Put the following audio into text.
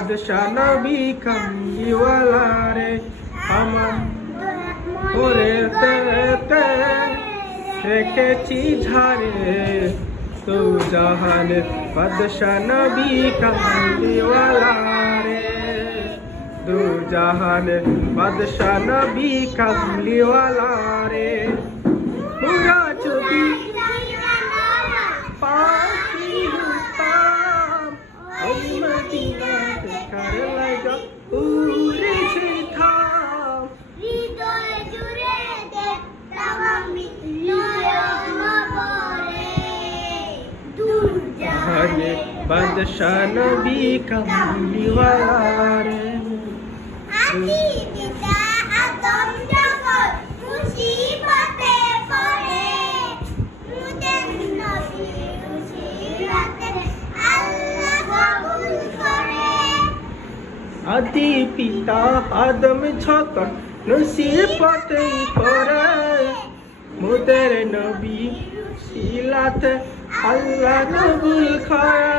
বাদশা নবী কামলিওয়ালা রে আমার ওরে তে রেখেছি ঝাড়ে তু জাহান বাদশা নবী কামলিওয়ালা রে দু জাহান বাদশা নবী কামলিওয়ালা রে পুরা ছবি পাখি হতাম ওই মদিনা দেখার লাগা উড়েছে থাম হৃদয় জুড়ে দেখতাম আমি নয়ন ভরে দূর জাহানে বাদশা নবী কামলিওয়ালা রে আদি পিতা আদম যখন মুসিবতে পড়ে মুদের নবীর উসিলাতে আল্লাহ কবুল করে আদি পিতা আদম যখন মুসিবতে পড়ে মুদের নবী উসিলাতে আল্লাহ কবুল করে